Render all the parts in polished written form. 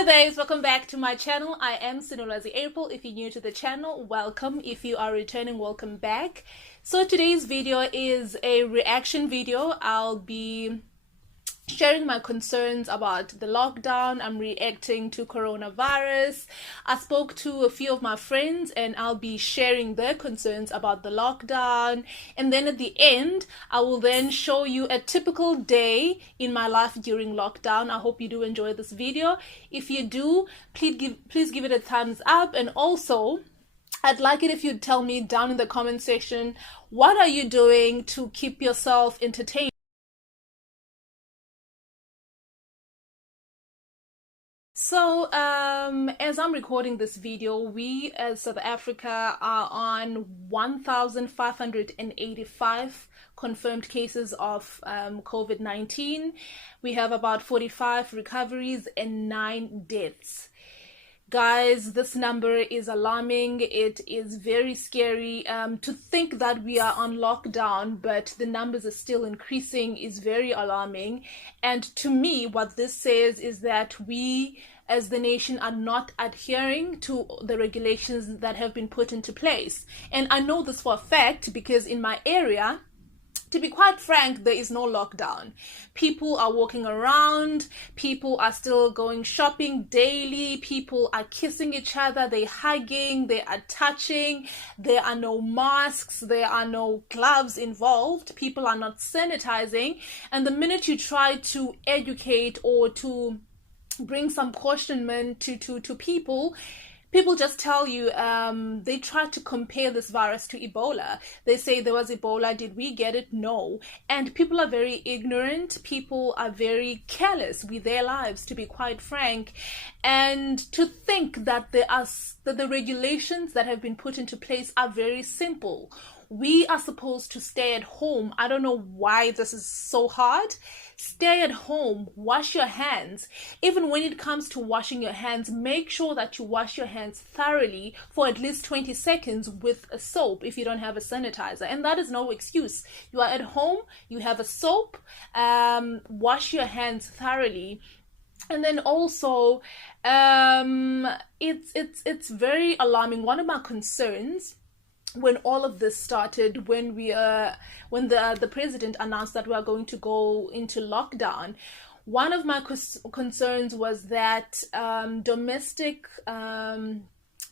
Hey guys, welcome back to my channel. I am Sinolwazi April. If you're new to the channel, welcome. If you are returning, welcome back. So today's video is a reaction video. I'll be sharing my concerns about the lockdown. I'm reacting to coronavirus. I spoke to a few of my friends and I'll be sharing their concerns about the lockdown. And then at the end, I will then show you a typical day in my life during lockdown. I hope you do enjoy this video. If you do, please give it a thumbs up. And also, I'd like it if you'd tell me down in the comment section, what are you doing to keep yourself entertained? So, as I'm recording this video, we as South Africa are on 1,585 confirmed cases of COVID-19. We have about 45 recoveries and 9 deaths. Guys, this number is alarming. It is very scary. To think that we are on lockdown, but the numbers are still increasing is very alarming. And to me, what this says is that we as the nation are not adhering to the regulations that have been put into place. And I know this for a fact because in my area, to be quite frank, there is no lockdown. People are walking around, people are still going shopping daily, people are kissing each other, they're hugging, they are touching, there are no masks, there are no gloves involved, people are not sanitizing. And the minute you try to educate or to bring some cautionment to people just tell you, they try to compare this virus to Ebola. They say there was Ebola, did we get it? No. And people are very ignorant, people are very careless with their lives, to be quite frank. And to think that the regulations that have been put into place are very simple. We are supposed to stay at home. I don't know why this is so hard. Stay at home, wash your hands. Even when it comes to washing your hands, make sure that you wash your hands thoroughly for at least 20 seconds with a soap if you don't have a sanitizer. And that is no excuse. You are at home, you have a soap, wash your hands thoroughly. And then also, it's very alarming. One of my concerns when all of this started, when the president announced that we are going to go into lockdown, one of my concerns was that domestic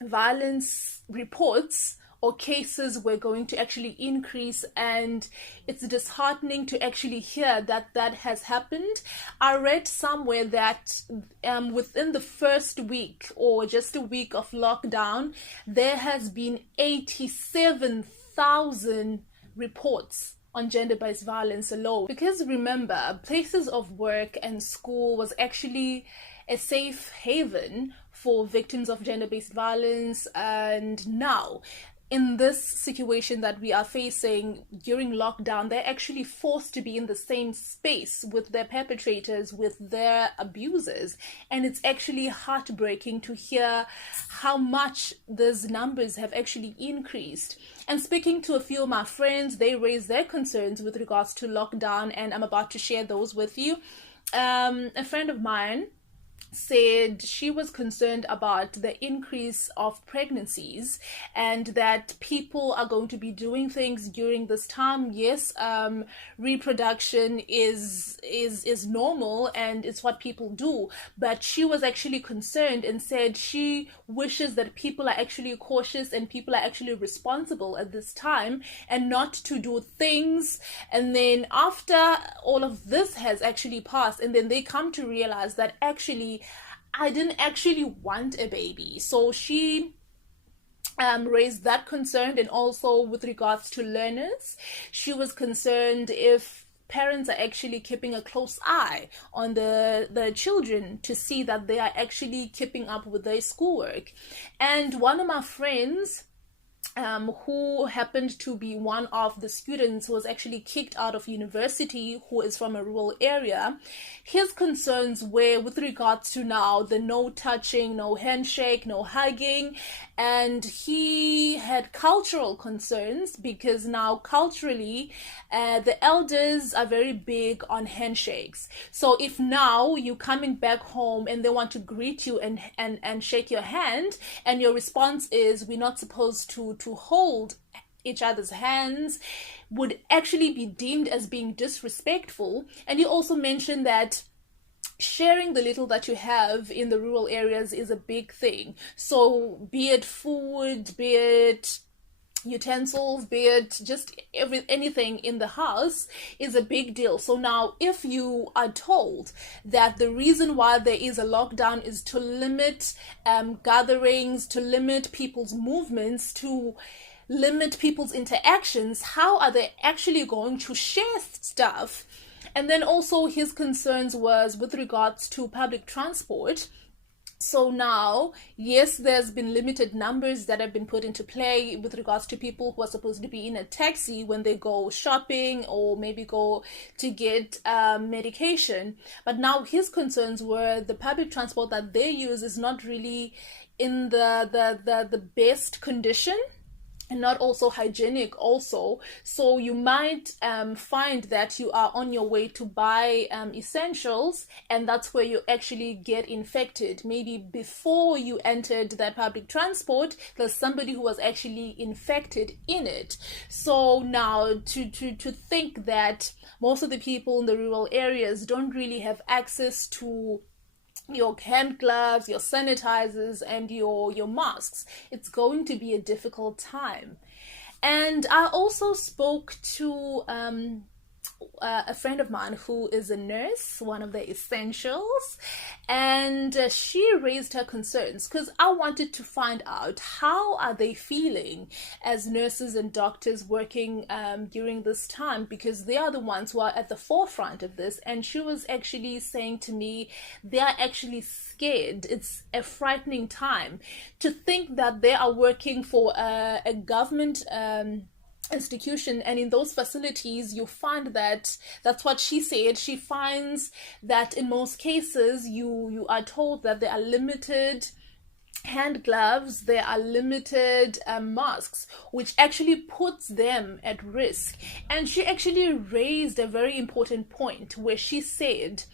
violence reports or cases were going to actually increase, and it's disheartening to actually hear that that has happened. I read somewhere that within the first week or just a week of lockdown, there has been 87,000 reports on gender-based violence alone. Because remember, places of work and school was actually a safe haven for victims of gender-based violence, and now in this situation that we are facing during lockdown, they're actually forced to be in the same space with their perpetrators, with their abusers. And it's actually heartbreaking to hear how much these numbers have actually increased. And speaking to a few of my friends, they raised their concerns with regards to lockdown, and I'm about to share those with you. A friend of mine said she was concerned about the increase of pregnancies and that people are going to be doing things during this time. Yes, reproduction is normal and it's what people do, but she was actually concerned and said she wishes that people are actually cautious and people are actually responsible at this time and not to do things, and then after all of this has actually passed, and then they come to realize that actually I didn't actually want a baby. So she raised that concern. And also with regards to learners, she was concerned if parents are actually keeping a close eye on the children to see that they are actually keeping up with their schoolwork. And one of my friends who happened to be one of the students who was actually kicked out of university, who is from a rural area. His concerns were with regards to now the no touching, no handshake, no hugging, and he had cultural concerns because now culturally the elders are very big on handshakes. So if now you're coming back home and they want to greet you and shake your hand, and your response is we're not supposed to hold each other's hands, would actually be deemed as being disrespectful. And you also mentioned that sharing the little that you have in the rural areas is a big thing. So be it food, be it utensils, be it just anything in the house, is a big deal. So now if you are told that the reason why there is a lockdown is to limit gatherings, to limit people's movements, to limit people's interactions, how are they actually going to share stuff? And then also his concerns was with regards to public transport. So now, yes, there's been limited numbers that have been put into play with regards to people who are supposed to be in a taxi when they go shopping or maybe go to get medication. But now his concerns were the public transport that they use is not really in the best condition, and not also hygienic also. So you might find that you are on your way to buy essentials, and that's where you actually get infected. Maybe before you entered that public transport, there's somebody who was actually infected in it. So now to think that most of the people in the rural areas don't really have access to your hand gloves, your sanitizers, and your masks, it's going to be a difficult time. And I also spoke to a friend of mine who is a nurse, one of the essentials, and she raised her concerns because I wanted to find out how are they feeling as nurses and doctors working during this time, because they are the ones who are at the forefront of this. And she was actually saying to me they are actually scared. It's a frightening time to think that they are working for a government institution, and in those facilities you find that that's what she said, she finds that in most cases you are told that there are limited hand gloves, there are limited masks, which actually puts them at risk. And she actually raised a very important point where she said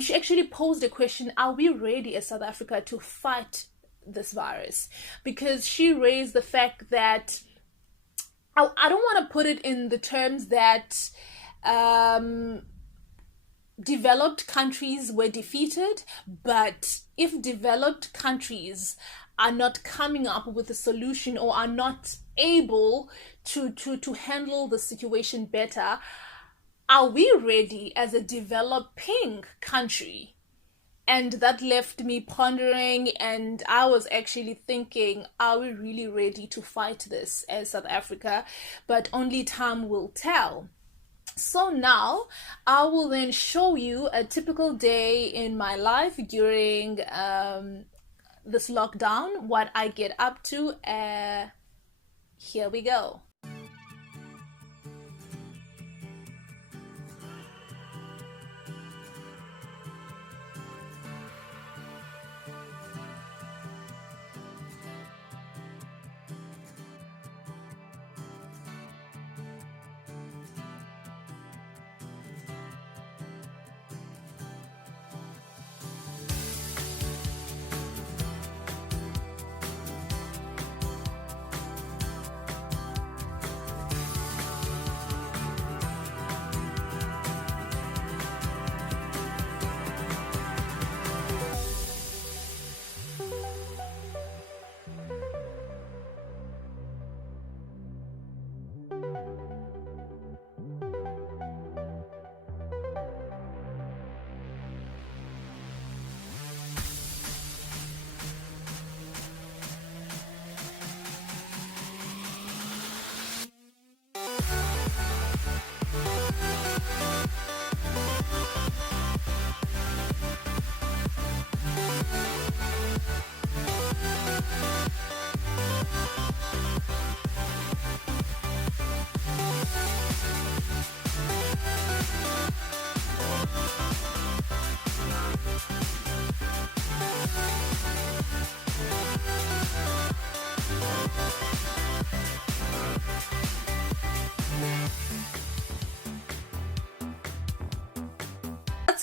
she actually posed a question: are we ready as South Africa to fight this virus? Because she raised the fact that I don't want to put it in the terms that developed countries were defeated, but if developed countries are not coming up with a solution or are not able to handle the situation better, are we ready as a developing country? And that left me pondering, and I was actually thinking, are we really ready to fight this as South Africa? But only time will tell. So now I will then show you a typical day in my life during this lockdown, what I get up to. Here we go.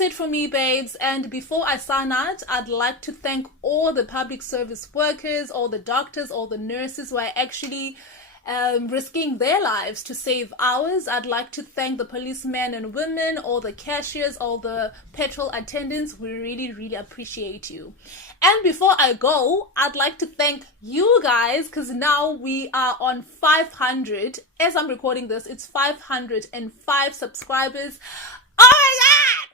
it for me, babes. And before I sign out, I'd like to thank all the public service workers, all the doctors, all the nurses who are actually risking their lives to save ours. I'd like to thank the policemen and women, all the cashiers, all the petrol attendants. We really appreciate you. And before I go, I'd like to thank you guys, because now we are on 500. As I'm recording this, it's 505 subscribers. Oh my god,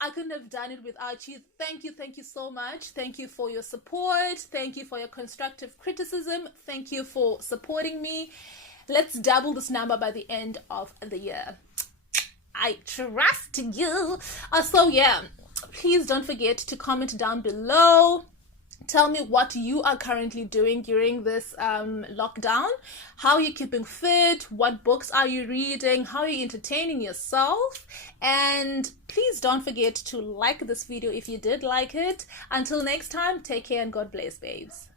I couldn't have done it without you. Thank you so much. Thank you for your support. Thank you for your constructive criticism. Thank you for supporting me. Let's double this number by the end of the year. I trust you. So yeah, please don't forget to comment down below. Tell me what you are currently doing during this lockdown. How are you keeping fit? What books are you reading? How are you entertaining yourself? And please don't forget to like this video if you did like it. Until next time, take care and God bless, babes.